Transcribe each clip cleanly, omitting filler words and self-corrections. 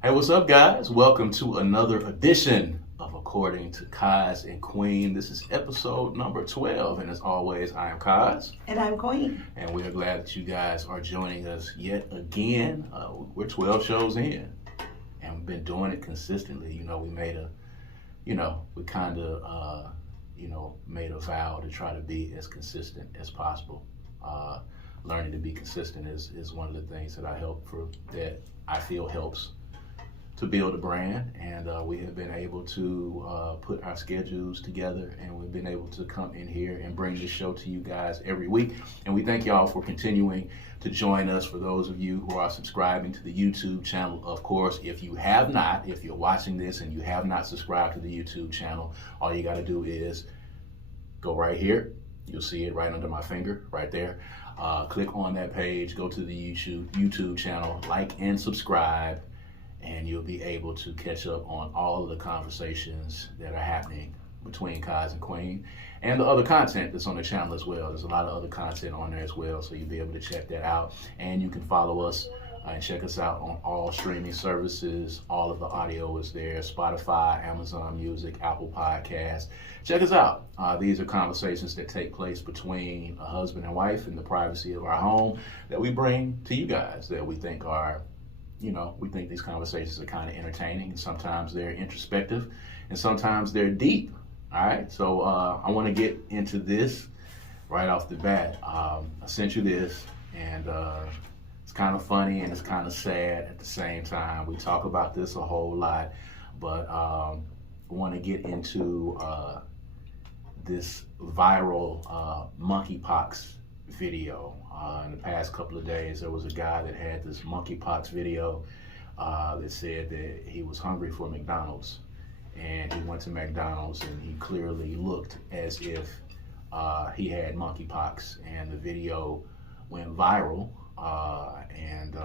Hey, what's up, guys? Welcome to another edition of According to Kaz and Queen. This is episode number 12, and as always, I am Kaz. And I'm Queen. And we are glad that you guys are joining us yet again. We're 12 shows in, and we've been doing it consistently. We made made a vow to try to be as consistent as possible. Learning to be consistent is one of the things that I feel helps to build a brand, and we have been able to put our schedules together, and we've been able to come in here and bring this show to you guys every week. And we thank y'all for continuing to join us. For those of you who are subscribing to the YouTube channel, of course, if you're watching this and you have not subscribed to the YouTube channel, all you got to do is go right here. You'll see it right under my finger, right there. Click on that page, go to the YouTube channel, like and subscribe, and you'll be able to catch up on all of the conversations that are happening between Kaz and Queen and the other content that's on the channel as well. There's a lot of other content on there as well, so you'll be able to check that out. And you can follow us and check us out on all streaming services. All of the audio is there: Spotify, Amazon Music, Apple Podcasts. Check us out. These are conversations that take place between a husband and wife in the privacy of our home that we bring to you guys, that we think are we think these conversations are kind of entertaining, and sometimes they're introspective, and sometimes they're deep. All right, so I want to get into this right off the bat. I sent you this, and it's kind of funny and it's kind of sad at the same time. We talk about this a whole lot, but I want to get into this viral monkeypox video. In the past couple of days, there was a guy that had this monkeypox video that said that he was hungry for McDonald's, and he went to McDonald's and he clearly looked as if he had monkeypox, and the video went viral and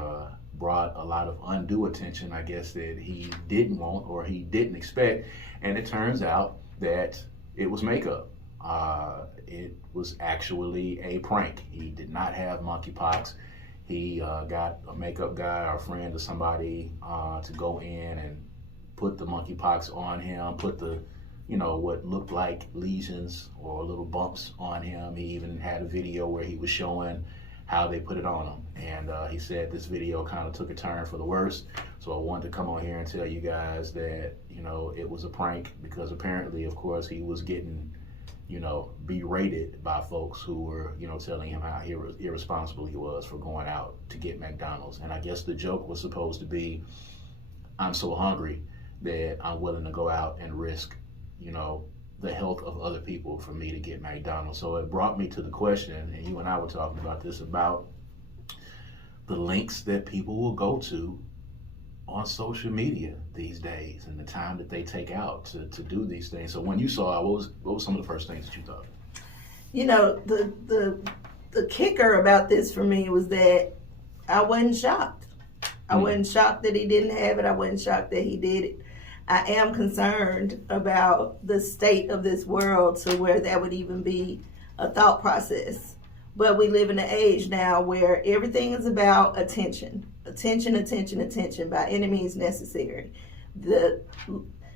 brought a lot of undue attention, I guess, that he didn't want or he didn't expect. And it turns out that it was makeup. It was actually a prank. He did not have monkeypox. He got a makeup guy or a friend or somebody to go in and put the monkeypox on him, put the, what looked like lesions or little bumps on him. He even had a video where he was showing how they put it on him. And he said this video kind of took a turn for the worse. So I wanted to come on here and tell you guys that, it was a prank, because apparently, of course, he was getting berated by folks who were, telling him how irresponsible he was for going out to get McDonald's. And I guess the joke was supposed to be, I'm so hungry that I'm willing to go out and risk, the health of other people for me to get McDonald's. So it brought me to the question, and you and I were talking about this, about the links that people will go to on social media these days, and the time that they take out to do these things. So when you saw it, what was some of the first things that you thought? The kicker about this for me was that I wasn't shocked. I wasn't shocked that he didn't have it. I wasn't shocked that he did it. I am concerned about the state of this world to where that would even be a thought process. But we live in an age now where everything is about attention. Attention, attention, attention, by any means necessary. The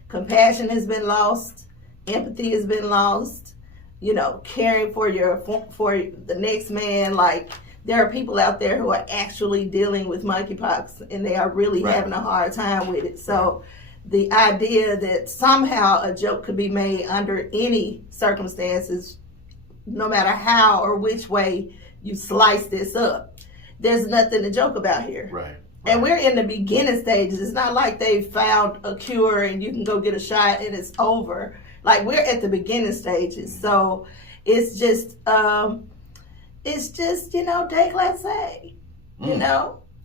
compassion has been lost. Empathy has been lost. Caring for the next man. Like, there are people out there who are actually dealing with monkeypox, and they are really having a hard time with it. So the idea that somehow a joke could be made under any circumstances, no matter how or which way you slice this up, there's nothing to joke about here. Right. And we're in the beginning stages. It's not like they found a cure and you can go get a shot and it's over. Like, we're at the beginning stages. So it's just déclassé,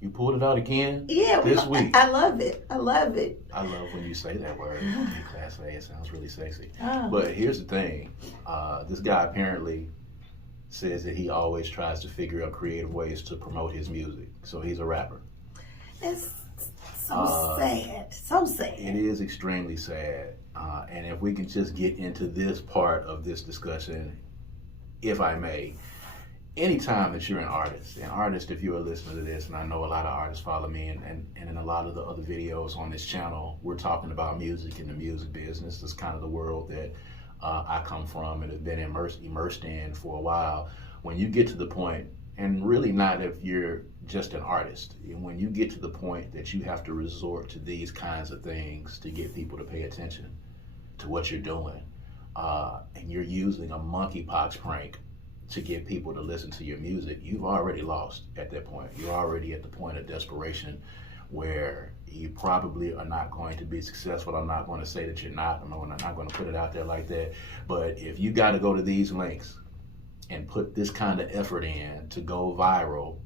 You pulled it out again. Yeah, this week. I love it. I love when you say that word, déclassé. It sounds really sexy. Oh. But here's the thing. This guy apparently says that he always tries to figure out creative ways to promote his music. So he's a rapper. It's so sad. So sad. It is extremely sad. And if we can just get into this part of this discussion, if I may, anytime that you're an artist, if you're a listener to this, and I know a lot of artists follow me, and in a lot of the other videos on this channel, we're talking about music and the music business. It's kind of the world that I come from and have been immersed in for a while. When you get to the point, and really not if you're just an artist, when you get to the point that you have to resort to these kinds of things to get people to pay attention to what you're doing, and you're using a monkeypox prank to get people to listen to your music, you've already lost at that point. You're already at the point of desperation where you probably are not going to be successful. I'm not going to say that you're not. I'm not going to put it out there like that. But if you got to go to these lengths and put this kind of effort in to go viral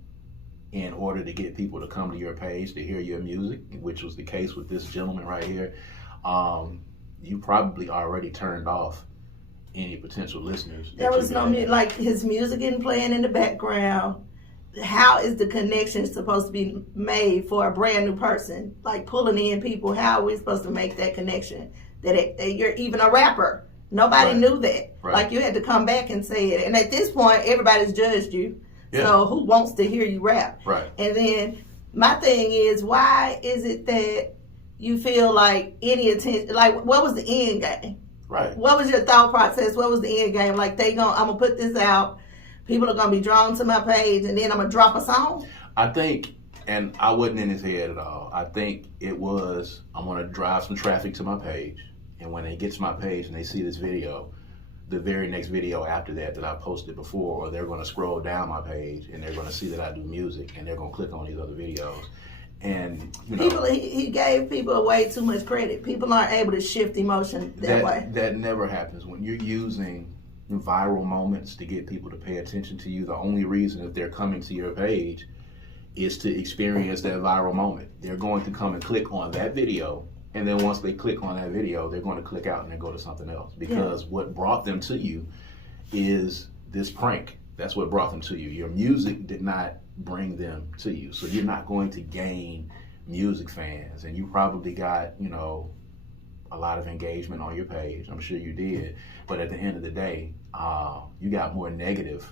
in order to get people to come to your page to hear your music, which was the case with this gentleman right here, you probably already turned off any potential listeners. There was no like his music isn't playing in the background. How is the connection supposed to be made for a brand new person? Like pulling in people, how are we supposed to make that connection? That you're even a rapper. Nobody knew that. Right. Like you had to come back and say it. And at this point, everybody's judged you. Yeah. So who wants to hear you rap? Right. And then my thing is, why is it that you feel like any attention, like what was the end game? Right. What was your thought process? What was the end game? Like I'm gonna put this out, people are gonna be drawn to my page, and then I'm gonna drop a song? I think, and I wasn't in his head at all. I think it was, I'm gonna drive some traffic to my page, and when they get to my page and they see this video, the very next video after that I posted before, or they're gonna scroll down my page and they're gonna see that I do music, and they're gonna click on these other videos. And you know, he gave people way too much credit. People aren't able to shift emotion that way. That never happens. When you're using viral moments to get people to pay attention to you, the only reason that they're coming to your page is to experience that viral moment. They're going to come and click on that video, and then once they click on that video, they're going to click out and then go to something else, because what brought them to you is this prank. That's what brought them to you. Your music did not bring them to you. So you're not going to gain music fans, and you probably got, you know, a lot of engagement on your page. I'm sure you did. But at the end of the day, you got more negative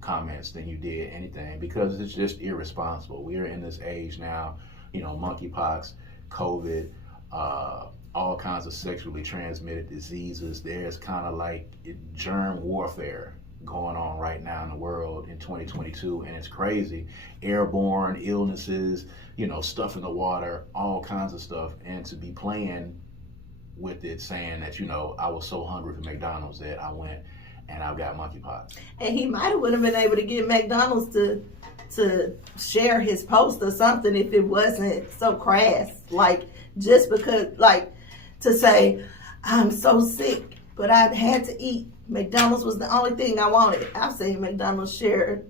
comments than you did anything, because it's just irresponsible. We're in this age now, you know, monkeypox, COVID, all kinds of sexually transmitted diseases. There's kind of like germ warfare going on right now in the world in 2022, and it's crazy. Airborne illnesses, you know, stuff in the water, all kinds of stuff. And to be playing with it, saying that, you know, I was so hungry for McDonald's that I went and I got monkeypox. And he might have would have been able to get McDonald's to share his post or something if it wasn't so crass. Like, just because, like, to say, I'm so sick, but I had to eat. McDonald's was the only thing I wanted. I've seen McDonald's share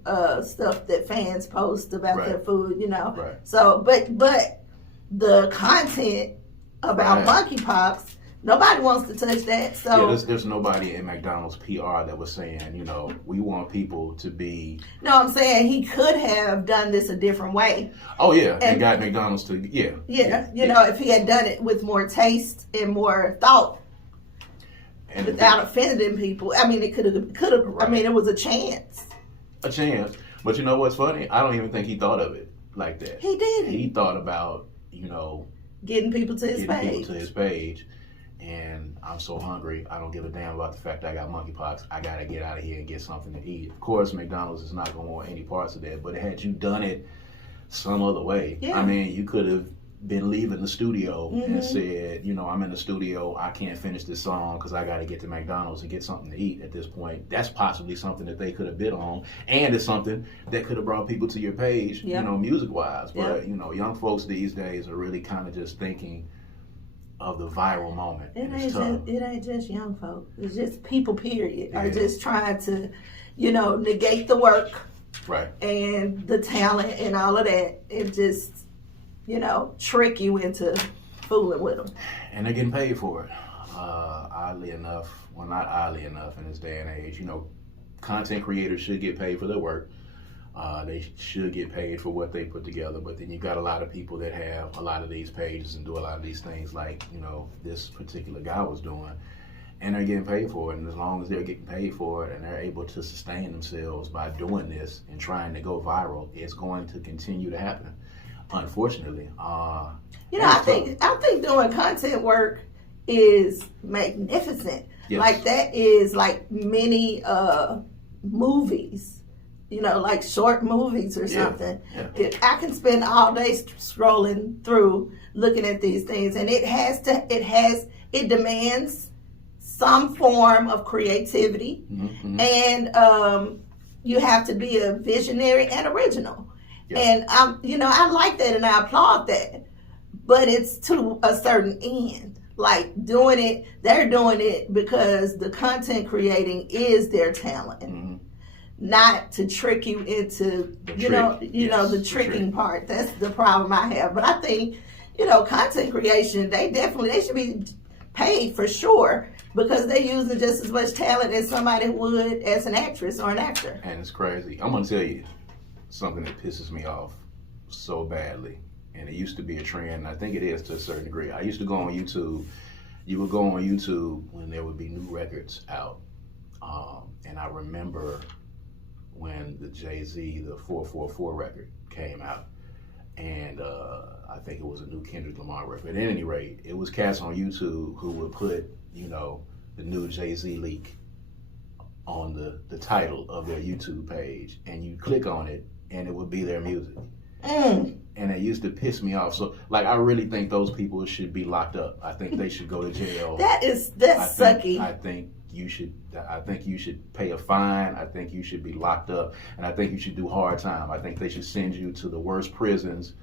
stuff that fans post about their food, you know. Right. So, but the content about monkeypox, nobody wants to touch that. So yeah, there's nobody in McDonald's PR that was saying, you know, we want people to be. No, I'm saying he could have done this a different way. Oh yeah, and got McDonald's to you know, if he had done it with more taste and more thought. And without offending people. I mean, it could have. Right. I mean, it was a chance. A chance, but you know what's funny? I don't even think he thought of it like that. He did. He thought about, you know, getting people to his page. And I'm so hungry, I don't give a damn about the fact that I got monkeypox. I gotta get out of here and get something to eat. Of course, McDonald's is not gonna want any parts of that. But had you done it some other way, I mean, you could have been leaving the studio and said, you know, I'm in the studio, I can't finish this song because I got to get to McDonald's and get something to eat. At this point, that's possibly something that they could have bid on, and it's something that could have brought people to your page, you know, music wise. But you know, young folks these days are really kind of just thinking of the viral moment. It ain't just young folks. It's just people, period, are just trying to, you know, negate the work, and the talent and all of that. It just, you know, trick you into fooling with them. And they're getting paid for it. Oddly enough, well, not oddly enough in this day and age, you know, content creators should get paid for their work. They should get paid for what they put together. But then you got a lot of people that have a lot of these pages and do a lot of these things like, you know, this particular guy was doing. and they're getting paid for it. And as long as they're getting paid for it and they're able to sustain themselves by doing this and trying to go viral, it's going to continue to happen. Unfortunately, I think doing content work is magnificent. Yes. Like that is like many movies, like short movies or something. Yeah. I can spend all day scrolling through looking at these things, and it demands some form of creativity, mm-hmm. and you have to be a visionary and original. Yeah. And I like that and I applaud that, but it's to a certain end. Like they're doing it because the content creating is their talent, mm-hmm. not to trick you into the tricking part. That's the problem I have. But I think content creation, they should be paid for sure, because they're using just as much talent as somebody would as an actress or an actor. And it's crazy. I'm gonna tell you something that pisses me off so badly. And it used to be a trend, and I think it is to a certain degree. I used to go on YouTube. You would go on YouTube when there would be new records out. And I remember when the Jay-Z, the 444 record came out. And I think it was a new Kendrick Lamar record. At any rate, it was cats on YouTube who would put, the new Jay-Z leak on the title of their YouTube page. And you click on it, and it would be their music. And it used to piss me off. So, I really think those people should be locked up. I think they should go to jail. That's sucky. I think you should pay a fine. I think you should be locked up, and I think you should do hard time. I think they should send you to the worst prisons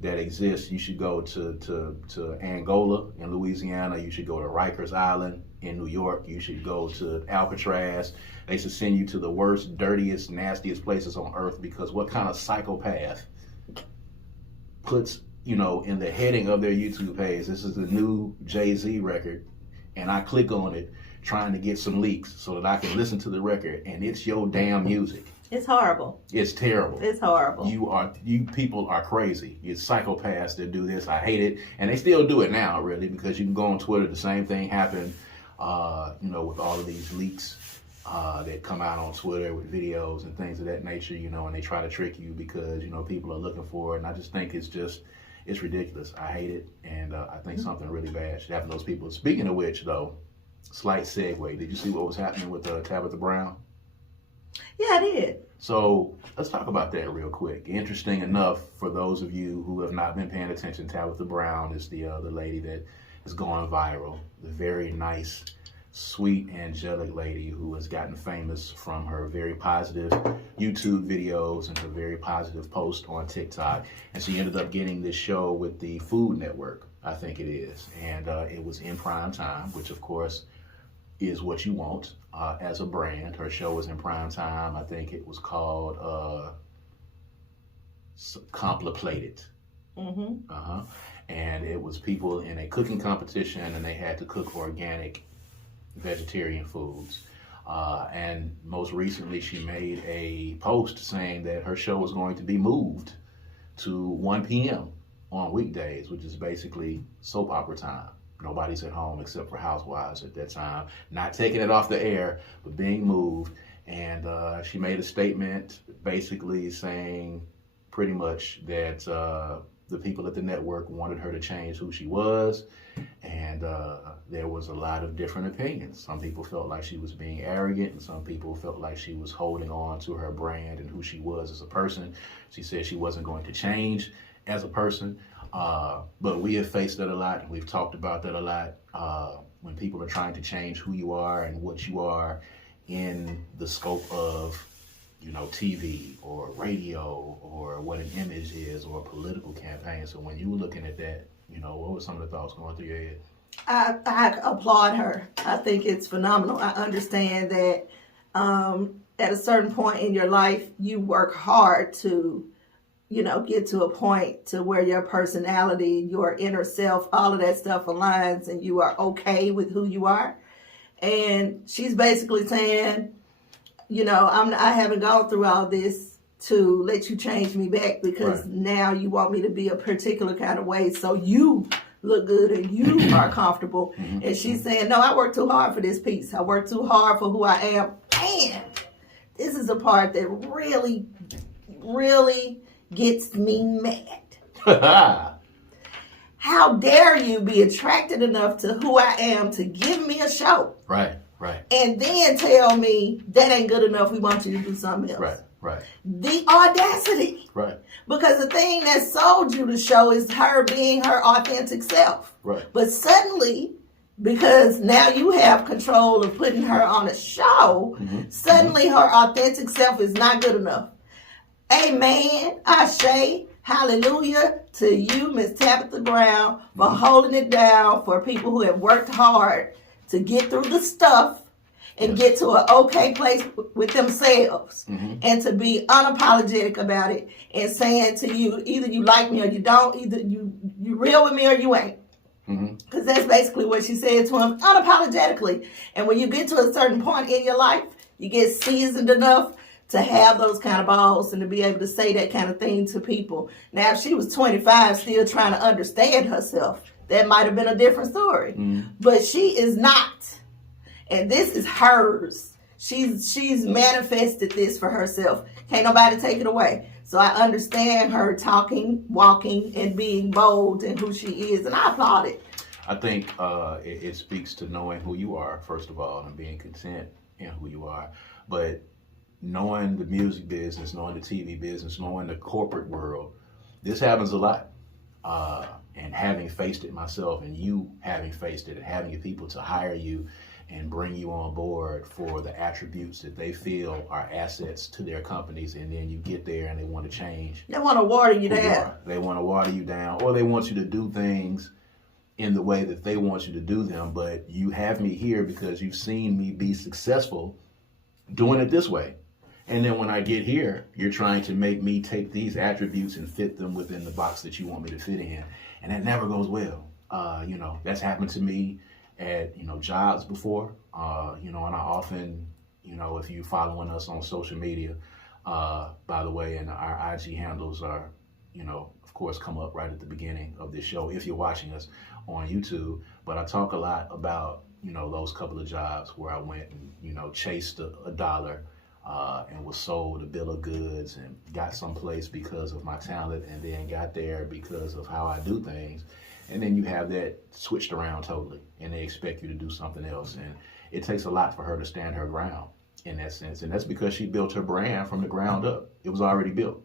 that exist. You should go to Angola in Louisiana. You should go to Rikers Island in New York. You should go to Alcatraz. They should send you to the worst, dirtiest, nastiest places on earth, because what kind of psychopath puts, in the heading of their YouTube page, this is the new Jay-Z record, and I click on it trying to get some leaks so that I can listen to the record, and it's your damn music. It's horrible. It's terrible. It's horrible. You people are crazy. You're psychopaths that do this. I hate it. And they still do it now, really, because you can go on Twitter, the same thing happened, with all of these leaks that come out on Twitter with videos and things of that nature, and they try to trick you because, people are looking for it. And I just think it's ridiculous. I hate it. And I think something really bad should happen to those people. Speaking of which, though, slight segue. Did you see what was happening with Tabitha Brown? Yeah, I did. So let's talk about that real quick. Interesting enough, for those of you who have not been paying attention, Tabitha Brown is the lady that is going viral. The very nice, sweet, angelic lady who has gotten famous from her very positive YouTube videos and her very positive post on TikTok. And she ended up getting this show with the Food Network, I think it is. And it was in prime time, which of course is what you want as a brand. Her show was in prime time. I think it was called Complicated. Mm-hmm. And it was people in a cooking competition, and they had to cook organic vegetarian foods. And most recently, she made a post saying that her show was going to be moved to 1 p.m. on weekdays, which is basically soap opera time. Nobody's at home except for housewives at that time. Not taking it off the air, but being moved. And she made a statement basically saying pretty much that the people at the network wanted her to change who she was. And there was a lot of different opinions. Some people felt like she was being arrogant, and some people felt like she was holding on to her brand and who she was as a person. She said she wasn't going to change as a person. But we have faced that a lot, and we've talked about that a lot. When people are trying to change who you are and what you are in the scope of, TV or radio or what an image is or a political campaign. So when you were looking at that, what were some of the thoughts going through your head? I applaud her. I think it's phenomenal. I understand that at a certain point in your life, you work hard to get to a point to where your personality, your inner self, all of that stuff aligns and you are okay with who you are. And she's basically saying, I haven't gone through all this to let you change me back, because now you want me to be a particular kind of way so you look good and you are comfortable. And she's saying, no, I work too hard for this piece. I work too hard for who I am. And this is the part that really, really gets me mad. How dare you be attracted enough to who I am to give me a show? Right. And then tell me that ain't good enough. We want you to do something else. Right. The audacity. Right. Because the thing that sold you the show is her being her authentic self. Right. But suddenly, because now you have control of putting her on a show, suddenly her authentic self is not good enough. Amen. Ashe. Hallelujah to you, Miss Tabitha Brown, for holding it down for people who have worked hard to get through the stuff and get to an okay place with themselves, and to be unapologetic about it and saying to you, either you like me or you don't, either you real with me or you ain't. Because that's basically what she said to him, unapologetically. And when you get to a certain point in your life, you get seasoned enough to have those kind of balls and to be able to say that kind of thing to people. Now, if she was 25 still trying to understand herself, that might have been a different story. But she is not. And this is hers. She's manifested this for herself. Can't nobody take it away. So I understand her talking, walking, and being bold in who she is. And I applaud it. I think it speaks to knowing who you are, first of all, and being content in who you are. But knowing the music business, knowing the TV business, knowing the corporate world, this happens a lot. And having faced it myself, and you having faced it, and having people to hire you and bring you on board for the attributes that they feel are assets to their companies, and then you get there and they want to change. They want to water you down. They want to water you down, or they want you to do things in the way that they want you to do them, but you have me here because you've seen me be successful doing it this way. And then when I get here, you're trying to make me take these attributes and fit them within the box that you want me to fit in. And that never goes well. That's happened to me at, jobs before, and I often, if you're following us on social media, by the way, and our IG handles are, of course, come up right at the beginning of this show if you're watching us on YouTube. But I talk a lot about, those couple of jobs where I went and, chased a dollar and was sold a bill of goods and got someplace because of my talent, and then got there because of how I do things. And then you have that switched around totally, and they expect you to do something else. And it takes a lot for her to stand her ground in that sense. And that's because she built her brand from the ground up. It was already built.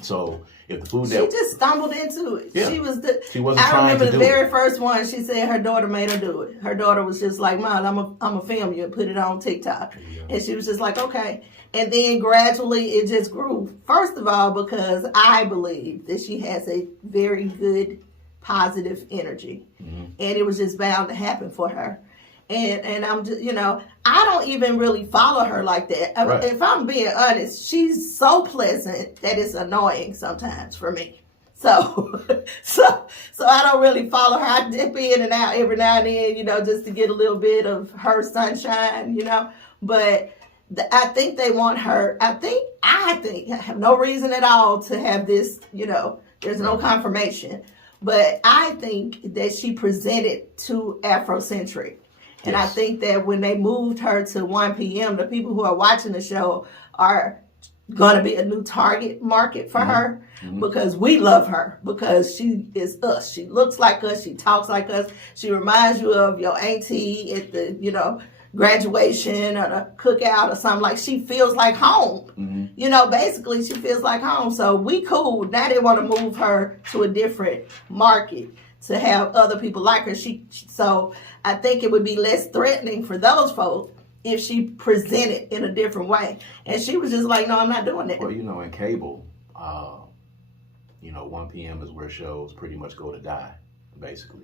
So if the food she just stumbled into it. Yeah. She wasn't I remember the very first one. She said her daughter made her do it. Her daughter was just like, "Mom, I'm a film you and put it on TikTok." And she was just like, "Okay." And then gradually it just grew. First of all, because I believe that she has a very good, positive energy, and it was just bound to happen for her. And I'm just, I don't even really follow her like that. Right. If I'm being honest, she's so pleasant that it's annoying sometimes for me. So I don't really follow her. I dip in and out every now and then, just to get a little bit of her sunshine, But I think they want her. I think I have no reason at all to have this, there's no confirmation. But I think that she presented too Afrocentric. And yes. I think that when they moved her to 1 p.m., the people who are watching the show are going to be a new target market for her, because we love her, because she is us. She looks like us. She talks like us. She reminds you of your auntie at the, graduation or the cookout or something. Like, she feels like home. Basically she feels like home. So we cool. Now they want to move her to a different market to have other people like her. So I think it would be less threatening for those folks if she presented in a different way. And she was just like, no, I'm not doing that. Well, in cable, 1 p.m. is where shows pretty much go to die, basically.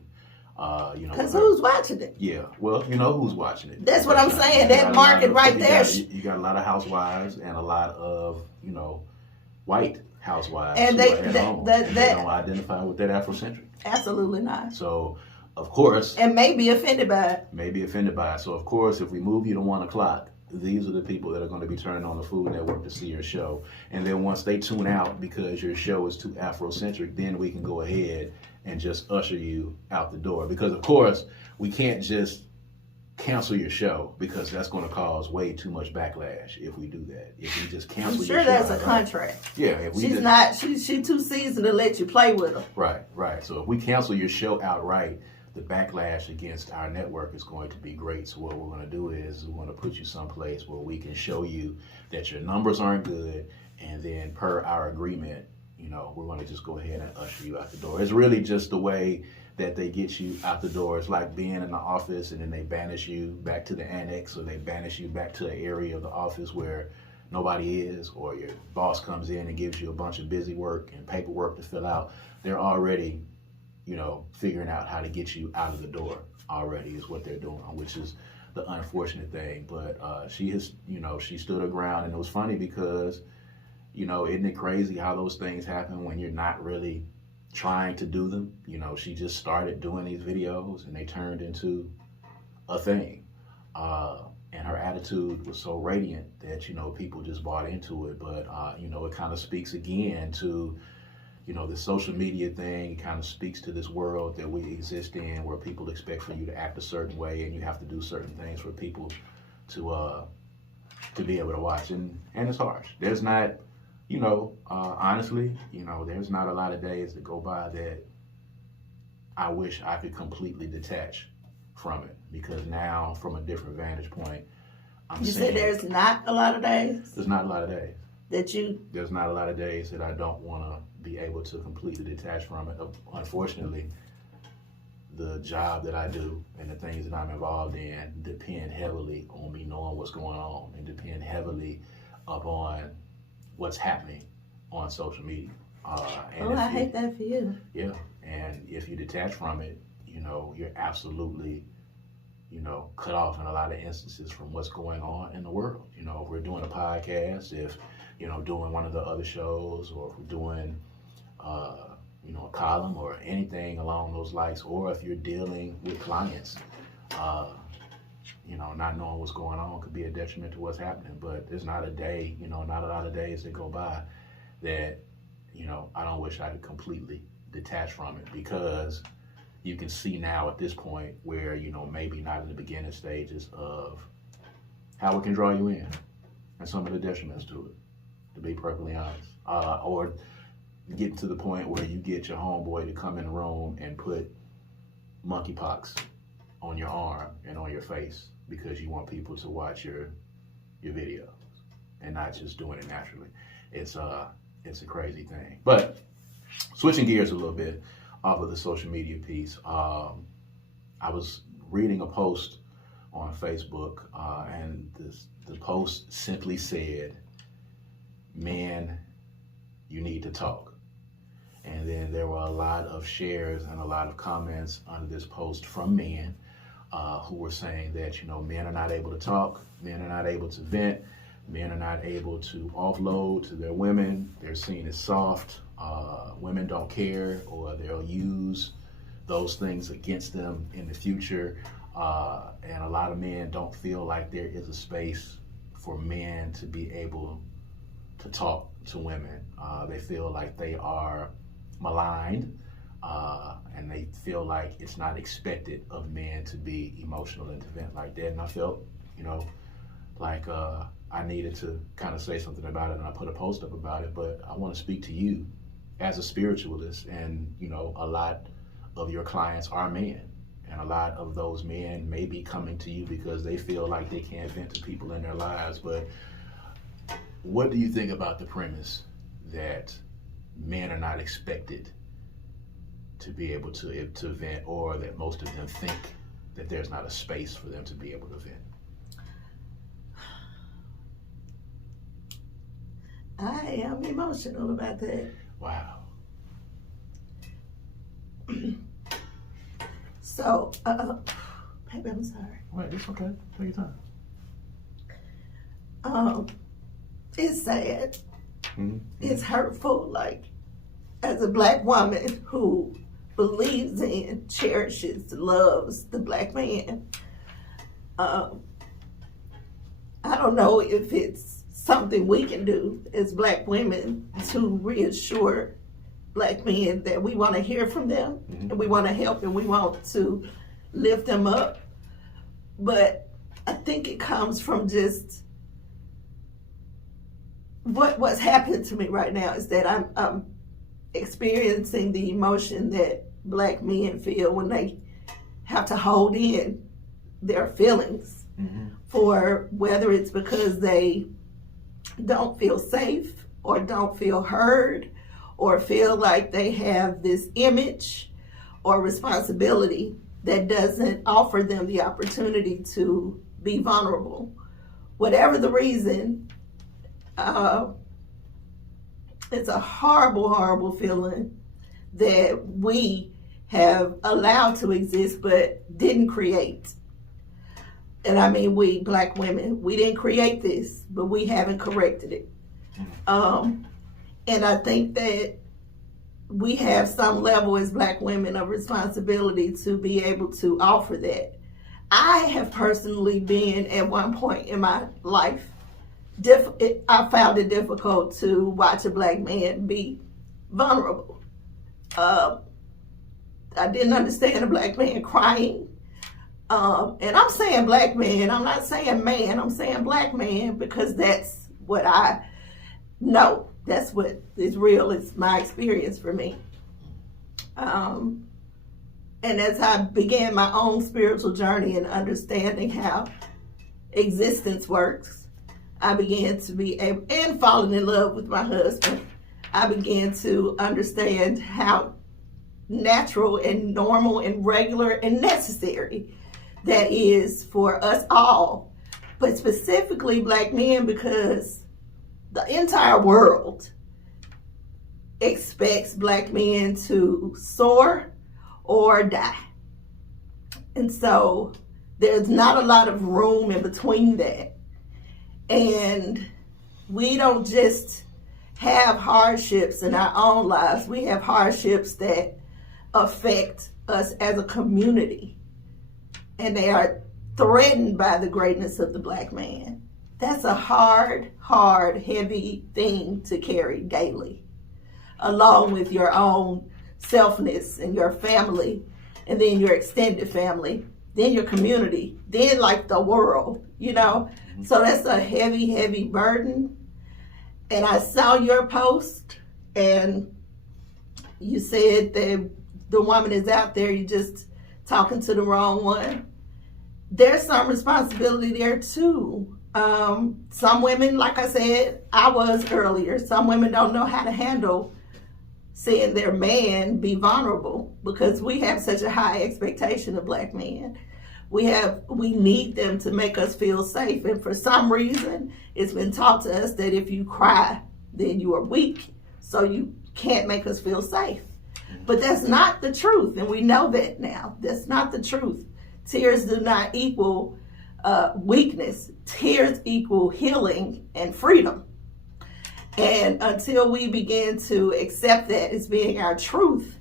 Because who's watching it? Yeah, well, who's watching it. That's what I'm saying. That market right there. You got a lot of housewives and a lot of, white housewives and who are at home. They don't identify with that Afrocentric. Absolutely not. So, of course. And may be offended by it. So, of course, if we move you to 1 o'clock, these are the people that are going to be turning on the Food Network to see your show. And then once they tune out because your show is too Afrocentric, then we can go ahead and just usher you out the door. Because of course, we can't just cancel your show, because that's going to cause way too much backlash if we do that. If we just cancel I'm sure your show, there's a contract. Yeah, if we she's too seasoned to let you play with her. Right. So if we cancel your show outright, the backlash against our network is going to be great. So what we're going to do is we're going to put you someplace where we can show you that your numbers aren't good, and then per our agreement, we're going to just go ahead and usher you out the door. It's really just the way that they get you out the door. It's like being in the office and then they banish you back to the annex, or they banish you back to an area of the office where nobody is, or your boss comes in and gives you a bunch of busy work and paperwork to fill out. They're already, figuring out how to get you out of the door already is what they're doing, which is the unfortunate thing. But she has, she stood her ground, and it was funny because, isn't it crazy how those things happen when you're not really trying to do them? She just started doing these videos and they turned into a thing. And her attitude was so radiant that, people just bought into it. But, it kind of speaks again to, the social media thing. Kind of speaks to this world that we exist in, where people expect for you to act a certain way, and you have to do certain things for people to be able to watch. And it's harsh. There's not, honestly, there's not a lot of days that go by that I wish I could completely detach from it, because now from a different vantage point, You said there's not a lot of days there's not a lot of days there's not a lot of days that I don't want to be able to completely detach from it. Unfortunately, the job that I do and the things that I'm involved in depend heavily on me knowing what's going on, and depend heavily upon what's happening on social media. I hate that for you. Yeah, and if you detach from it, you're absolutely, cut off in a lot of instances from what's going on in the world. If we're doing a podcast, if, doing one of the other shows, or if we're doing, a column or anything along those lines, or if you're dealing with clients, not knowing what's going on could be a detriment to what's happening. But there's not a day, not a lot of days that go by that, I don't wish I could completely detach from it, because you can see now at this point where, maybe not in the beginning stages of how it can draw you in, and some of the detriments to it, to be perfectly honest. Or getting to the point where you get your homeboy to come in the room and put monkeypox on your arm and on your face because you want people to watch your videos and not just doing it naturally. It's a crazy thing. But switching gears a little bit off of the social media piece, I was reading a post on Facebook, and the post simply said, "Men, you need to talk." And then there were a lot of shares and a lot of comments under this post from men who were saying that, men are not able to talk, men are not able to vent, men are not able to offload to their women. They're seen as soft. Women don't care, or they'll use those things against them in the future. And a lot of men don't feel like there is a space for men to be able to talk to women. They feel like they are maligned, and they feel like it's not expected of men to be emotional and to vent like that. And I felt, like I needed to kind of say something about it, and I put a post up about it. But I want to speak to you as a spiritualist, and a lot of your clients are men, and a lot of those men may be coming to you because they feel like they can't vent to people in their lives. But what do you think about the premise that men are not expected to be able to vent, or that most of them think that there's not a space for them to be able to vent? I am emotional about that. Wow. So, baby, I'm sorry. Wait, it's okay. Take your time. It's sad. Mm-hmm. It's hurtful. Like, as a black woman who believes in, cherishes, loves the black man, I don't know if it's something we can do as black women to reassure black men that we want to hear from them, Mm-hmm. and we want to help, and we want to lift them up. But I think it comes from just what's happening to me right now is that I'm experiencing the emotion that black men feel when they have to hold in their feelings, Mm-hmm. for whether it's because they don't feel safe or don't feel heard or feel like they have this image or responsibility that doesn't offer them the opportunity to be vulnerable. Whatever the reason, it's a horrible, horrible feeling that we have allowed to exist but didn't create. And I mean, we black women, we didn't create this, but we haven't corrected it. And I think that we have some level as black women of responsibility to be able to offer that. I have personally been at one point in my life, I found it difficult to watch a black man be vulnerable. I didn't understand a black man crying. And I'm saying black man, I'm not saying man, I'm saying black man because that's what I know. That's what is real. It's my experience for me. And as I began my own spiritual journey and understanding how existence works, I began to be able, and falling in love with my husband, I began to understand how natural and normal and regular and necessary that is for us all, but specifically black men, because the entire world expects black men to soar or die. And so there's not a lot of room in between that. And we don't just have hardships in our own lives, we have hardships that affect us as a community. And they are threatened by the greatness of the black man. That's a hard, heavy thing to carry daily, along with your own selfness and your family, and then your extended family, then your community, then like the world, you know? So that's a heavy burden. And I saw your post, and you said that the woman is out there, you're just talking to the wrong one. There's some responsibility there too. Some women, like I said, I was earlier, some women don't know how to handle seeing their man be vulnerable because we have such a high expectation of black men. We need them to make us feel safe. And for some reason, it's been taught to us that if you cry, then you are weak. So you can't make us feel safe. But that's not the truth. And we know that now. That's not the truth. Tears do not equal weakness. Tears equal healing and freedom. And until we begin to accept that as being our truth,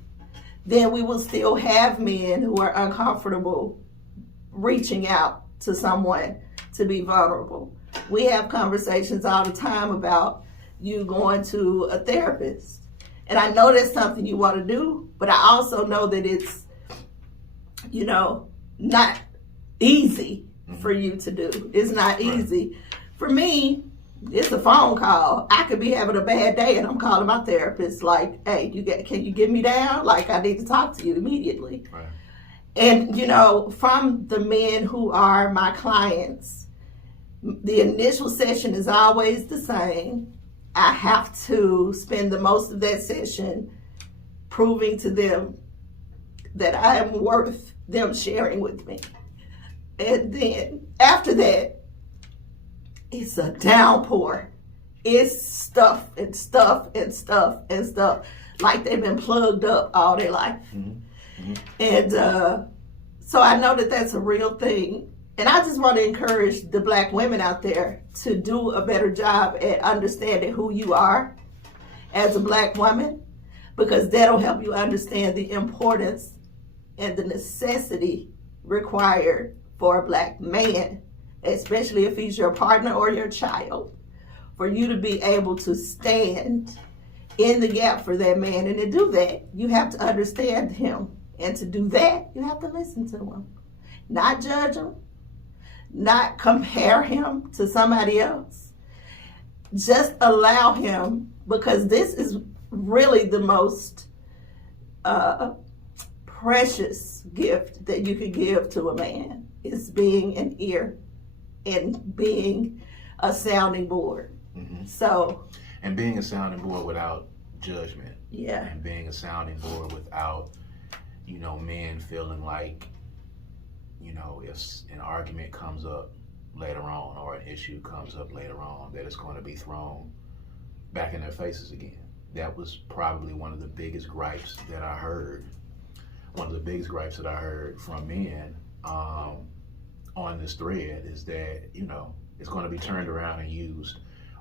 then we will still have men who are uncomfortable reaching out to someone to be vulnerable. We have conversations all the time about you going to a therapist. And I know that's something you want to do, but I also know that it's, not easy for you to do. It's not easy. For me, it's a phone call. I could be having a bad day and I'm calling my therapist like, hey, can you get me down? Like, I need to talk to you immediately. Right. And, from the men who are my clients, the initial session is always the same. I have to spend the most of that session proving to them that I am worth them sharing with me. And then after that, it's a downpour. It's stuff and stuff and stuff and stuff, like they've been plugged up all their life. Mm-hmm. And so I know that that's a real thing. And I just want to encourage the black women out there to do a better job at understanding who you are as a black woman, because that'll help you understand the importance and the necessity required for a black man, especially if he's your partner or your child, for you to be able to stand in the gap for that man. And to do that, you have to understand him. And to do that, you have to listen to him. Not judge him, not compare him to somebody else. Just allow him, because this is really the most precious gift that you could give to a man, is being an ear and being a sounding board. Mm-hmm. So, and being a sounding board without judgment. Yeah. And being a sounding board without, men feeling like, if an argument comes up later on or an issue comes up later on, that it's going to be thrown back in their faces again. That was probably one of the biggest gripes that I heard. One of the biggest gripes that I heard from men on this thread is that, it's going to be turned around and used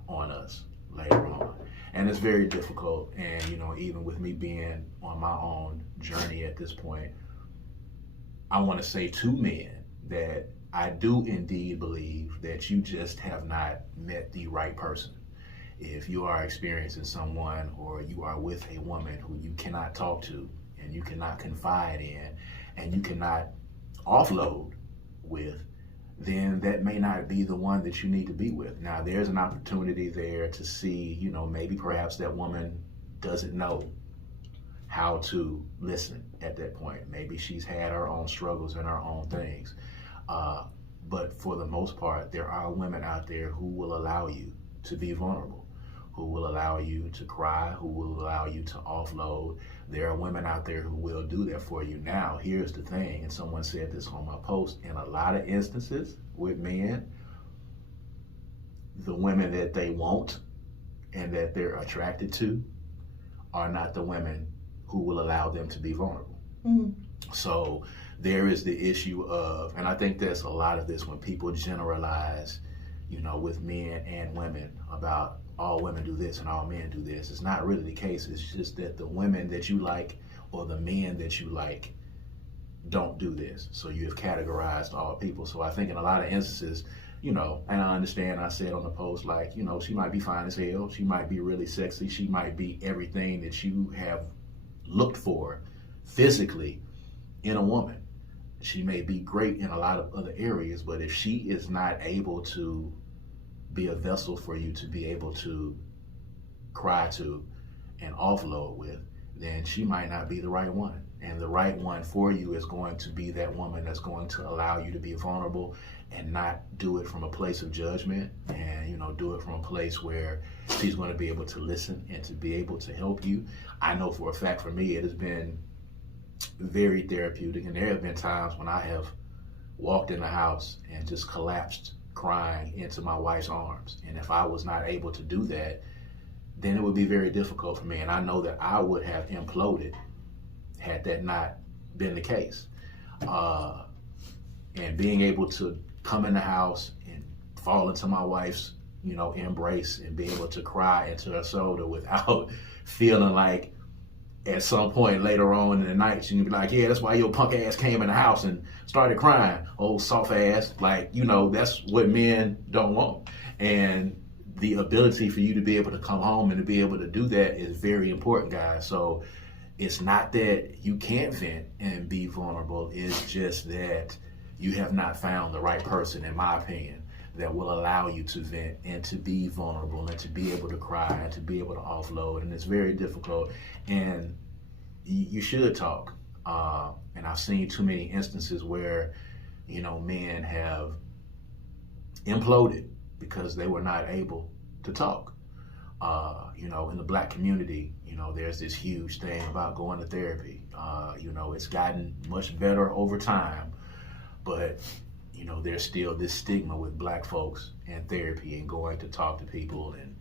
on us later on. And it's very difficult. And, even with me being on my own journey at this point, I want to say to men that I do indeed believe that you just have not met the right person. If you are experiencing someone, or you are with a woman who you cannot talk to and you cannot confide in and you cannot offload with, then that may not be the one that you need to be with. Now, there's an opportunity there to see, maybe perhaps that woman doesn't know how to listen at that point. Maybe she's had her own struggles and her own things. But for the most part, there are women out there who will allow you to be vulnerable, who will allow you to cry, who will allow you to offload. There are women out there who will do that for you. Now, here's the thing, and someone said this on my post, in a lot of instances with men, the women that they want and that they're attracted to are not the women who will allow them to be vulnerable. Mm-hmm. So there is the issue of, and I think there's a lot of this when people generalize, with men and women about all women do this and all men do this. It's not really the case. It's just that the women that you like or the men that you like don't do this. So you have categorized all people. So I think in a lot of instances, and I understand, I said on the post, like, she might be fine as hell. She might be really sexy. She might be everything that you have looked for physically in a woman. She may be great in a lot of other areas, but if she is not able to be a vessel for you to be able to cry to and offload with, then she might not be the right one. And the right one for you is going to be that woman that's going to allow you to be vulnerable and not do it from a place of judgment, and do it from a place where she's going to be able to listen and to be able to help you. I know for a fact, for me, it has been very therapeutic, and there have been times when I have walked in the house and just collapsed crying into my wife's arms. And if I was not able to do that, then it would be very difficult for me. And I know that I would have imploded had that not been the case. And being able to come in the house and fall into my wife's, embrace and be able to cry into her shoulder without feeling like at some point later on in the night, she can be like, yeah, that's why your punk ass came in the house and started crying, old soft ass. Like, that's what men don't want. And the ability for you to be able to come home and to be able to do that is very important, guys. So it's not that you can't vent and be vulnerable. It's just that you have not found the right person, in my opinion, that will allow you to vent and to be vulnerable and to be able to cry and to be able to offload. And it's very difficult. And you should talk. And I've seen too many instances where, men have imploded because they were not able to talk. In the Black community, there's this huge thing about going to therapy. It's gotten much better over time, but there's still this stigma with Black folks and therapy and going to talk to people, and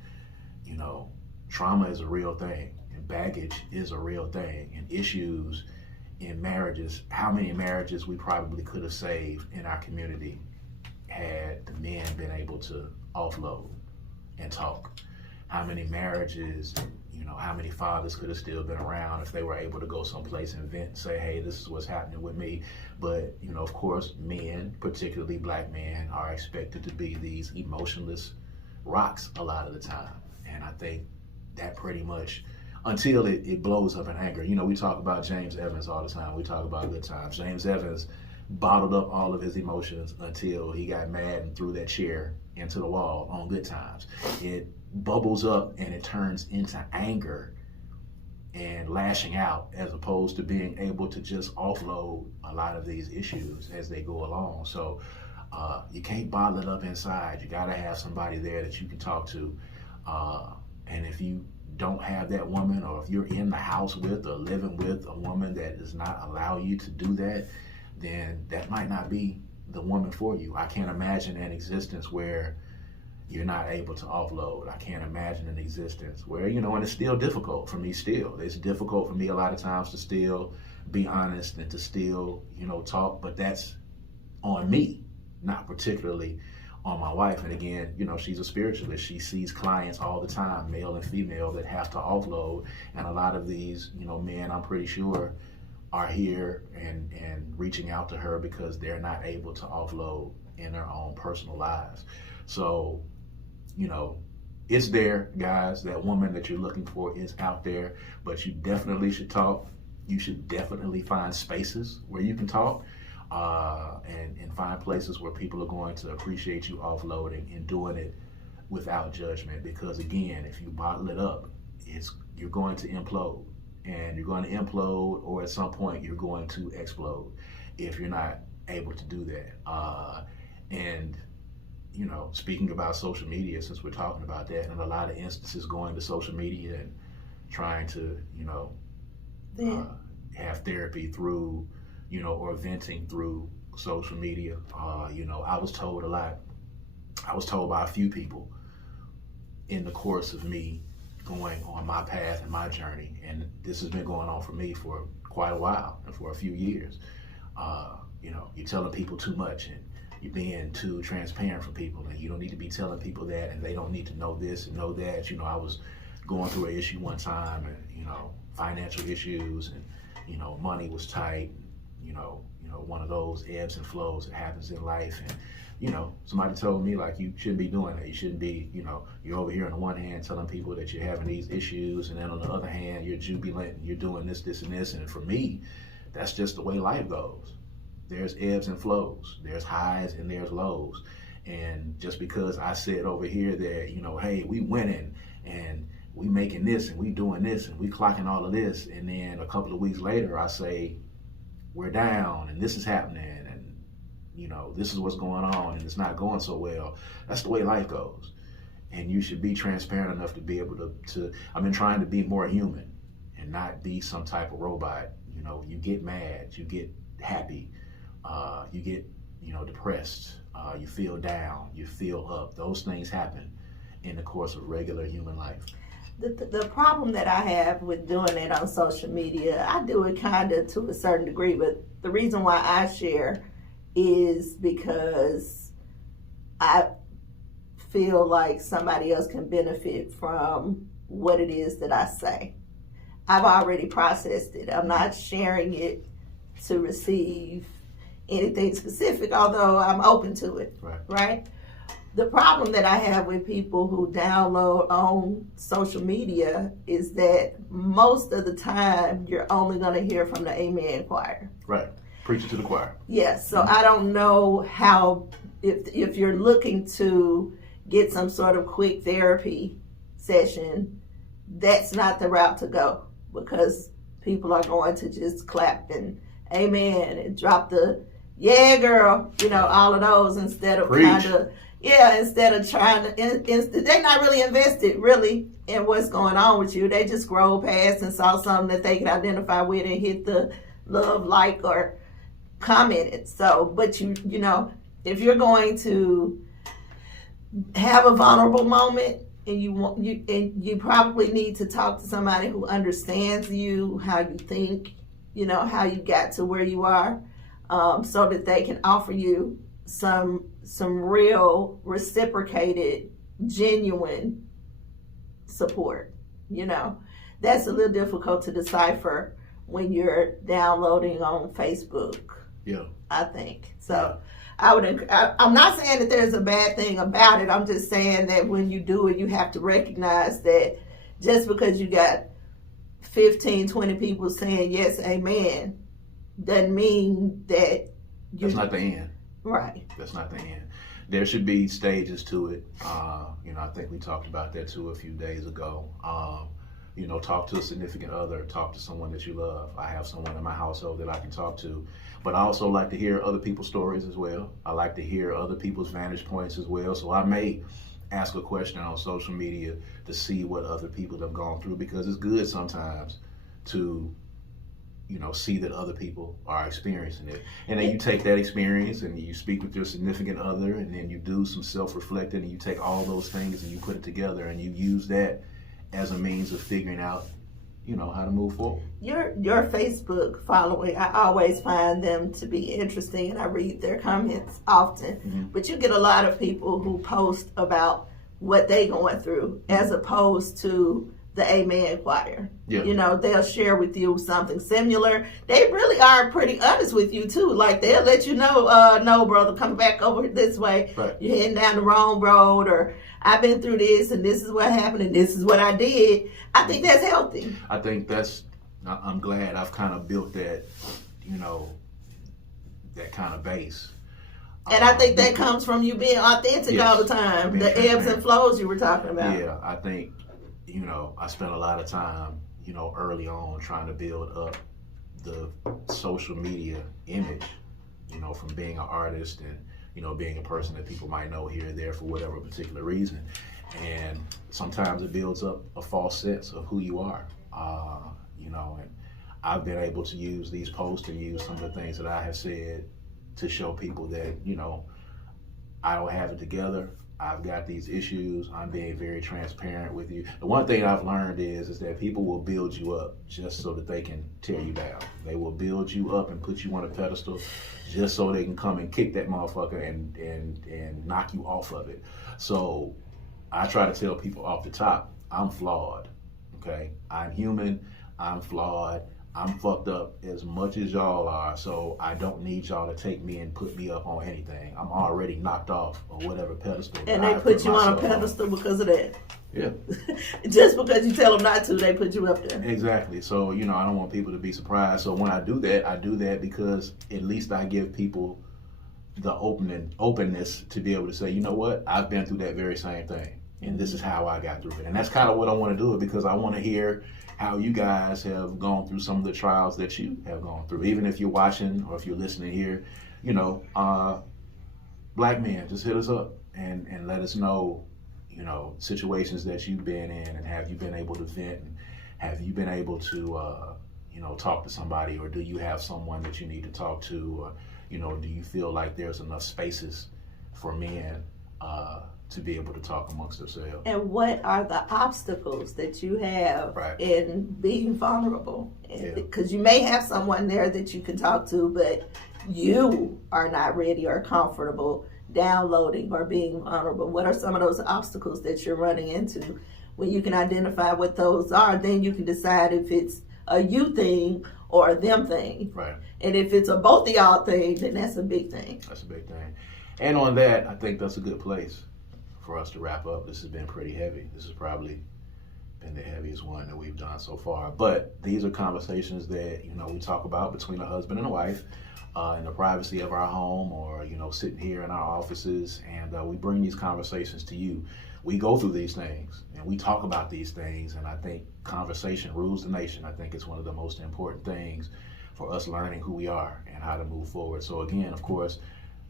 trauma is a real thing, and baggage is a real thing, and issues in marriages. How many marriages we probably could have saved in our community had the men been able to offload and talk? How many marriages, how many fathers could have still been around if they were able to go someplace and vent and say, hey, this is what's happening with me? But, of course, men, particularly Black men, are expected to be these emotionless rocks a lot of the time. And I think that pretty much until it blows up in anger. You know, we talk about James Evans all the time. We talk about good times. James Evans bottled up all of his emotions until he got mad and threw that chair into the wall on good times. It bubbles up and it turns into anger and lashing out, as opposed to being able to just offload a lot of these issues as they go along. So you can't bottle it up inside. You got to have somebody there that you can talk to. And if you don't have that woman, or if you're in the house with or living with a woman that does not allow you to do that, then that might not be the woman for you. I can't imagine an existence where you're not able to offload. I can't imagine an existence where, you know, and it's still difficult for me still. It's difficult for me a lot of times to still be honest and to still, you know, talk, but that's on me, not particularly on my wife. And again, you know, she's a spiritualist. She sees clients all the time, male and female, that have to offload. And a lot of these, you know, men, I'm pretty sure, are here and reaching out to her because they're not able to offload in their own personal lives. So, you know, it's there, guys. That woman that you're looking for is out there, but you definitely should talk. You should definitely find spaces where you can talk. And find places where people are going to appreciate you offloading and doing it without judgment. Because again, if you bottle it up, you're going to implode, and you're going to implode, or at some point you're going to explode if you're not able to do that. And you know, speaking about social media, since we're talking about that, and a lot of instances going to social media and trying to, you know, have therapy through, you know, or venting through social media. You know, I was told a lot. I was told by a few people in the course of me going on my path and my journey, and this has been going on for me for quite a while and for a few years. You know, you're telling people too much, and you're being too transparent for people, and you don't need to be telling people that, and they don't need to know this and know that. You know, I was going through an issue one time, and, you know, financial issues, and, you know, money was tight. You know, one of those ebbs and flows that happens in life. And, you know, somebody told me, like, you shouldn't be doing that. You shouldn't be, you know, you're over here on the one hand telling people that you're having these issues, and then on the other hand, you're jubilant, and you're doing this, this, and this. And for me, that's just the way life goes. There's ebbs and flows. There's highs and there's lows. And just because I said over here that, you know, hey, we winning, and we making this, and we doing this, and we clocking all of this, and then a couple of weeks later, I say, we're down, and this is happening, and, you know, this is what's going on, and it's not going so well. That's the way life goes. And you should be transparent enough to be able to I've been trying to be more human and not be some type of robot. You know, you get mad, you get happy, you get, you know, depressed, you feel down, you feel up. Those things happen in the course of regular human life. The problem that I have with doing it on social media, I do it kind of to a certain degree, but the reason why I share is because I feel like somebody else can benefit from what it is that I say. I've already processed it. I'm not sharing it to receive anything specific, although I'm open to it, right? The problem that I have with people who download on social media is that most of the time you're only going to hear from the amen choir. Right. Preaching to the choir. Yes. So I don't know how, if you're looking to get some sort of quick therapy session, that's not the route to go, because people are going to just clap and amen and drop the yeah girl, you know, all of those, instead of instead of trying to, they're not really invested really in what's going on with you. They just scroll past and saw something that they can identify with and hit the love, like, or comment it. So, but you know, if you're going to have a vulnerable moment, and you probably need to talk to somebody who understands you, how you think, you know, how you got to where you are, so that they can offer you some real reciprocated, genuine support. You know, that's a little difficult to decipher when you're downloading on Facebook. Yeah, I think so. I'm not saying that there's a bad thing about it. I'm just saying that when you do it, you have to recognize that just because you got 15, 20 people saying yes, amen, doesn't mean that That's not the end. Right. That's not the end. There should be stages to it. I think we talked about that too a few days ago. Talk to a significant other, talk to someone that you love. I have someone in my household that I can talk to, but I also like to hear other people's stories as well. I like to hear other people's vantage points as well. So I may ask a question on social media to see what other people have gone through, because it's good sometimes to see that other people are experiencing it. And then you take that experience and you speak with your significant other, and then you do some self-reflecting, and you take all those things and you put it together, and you use that as a means of figuring out, how to move forward. Your Facebook following, I always find them to be interesting, and I read their comments often. Mm-hmm. But you get a lot of people who post about what they going through, as opposed to the Amen Choir. Yeah. They'll share with you something similar. They really are pretty honest with you too. Like, they'll let you know, no, brother, come back over this way. Right. You're heading down the wrong road, or I've been through this, and this is what happened, and this is what I did. I think that's healthy. I think I'm glad I've kind of built that, that kind of base. And I think that comes from you being authentic. Yes, all the time. The ebbs and flows you were talking about. Yeah, I think, I spent a lot of time, early on trying to build up the social media image, from being an artist and, being a person that people might know here and there for whatever particular reason. And sometimes it builds up a false sense of who you are, and I've been able to use these posts and use some of the things that I have said to show people that, I don't have it together. I've got these issues. I'm being very transparent with you. The one thing I've learned is that people will build you up just so that they can tear you down. They will build you up and put you on a pedestal just so they can come and kick that motherfucker and knock you off of it. So I try to tell people off the top, I'm flawed, okay? I'm human, I'm flawed, I'm fucked up as much as y'all are, so I don't need y'all to take me and put me up on anything. I'm already knocked off of whatever pedestal. And they put you on a pedestal because of that. Yeah. Just because you tell them not to, they put you up there. Exactly. So, I don't want people to be surprised. So when I do that because at least I give people the openness to be able to say, you know what, I've been through that very same thing, and this is how I got through it. And that's kind of what I want to do, it because I want to hear how you guys have gone through some of the trials that you have gone through. Even if you're watching or if you're listening here, black men, just hit us up and let us know, situations that you've been in, and have you been able to vent, and have you been able to, talk to somebody, or do you have someone that you need to talk to, or, do you feel like there's enough spaces for men to be able to talk amongst themselves? And what are the obstacles that you have in being vulnerable? Because you may have someone there that you can talk to, but you are not ready or comfortable downloading or being vulnerable. What are some of those obstacles that you're running into? When you can identify what those are, then you can decide if it's a you thing or a them thing. Right. And if it's a both of y'all thing, then that's a big thing. That's a big thing. And on that, I think that's a good place for us to wrap up. This has been pretty heavy. This has probably been the heaviest one that we've done so far. But these are conversations that, we talk about between a husband and a wife in the privacy of our home, or, sitting here in our offices, and we bring these conversations to you. We go through these things and we talk about these things, and I think conversation rules the nation. I think it's one of the most important things for us learning who we are and how to move forward. So again, of course,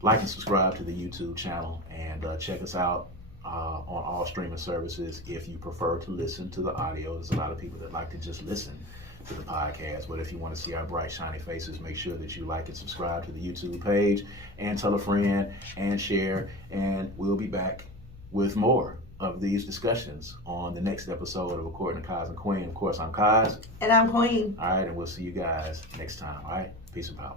like and subscribe to the YouTube channel, and check us out on all streaming services if you prefer to listen to the audio. There's a lot of people that like to just listen to the podcast, but if you want to see our bright, shiny faces, make sure that you like and subscribe to the YouTube page, and tell a friend and share, and we'll be back with more of these discussions on the next episode of According to Kaz and Queen. Of course, I'm Kaz. And I'm Queen. All right, and we'll see you guys next time. All right, peace and power.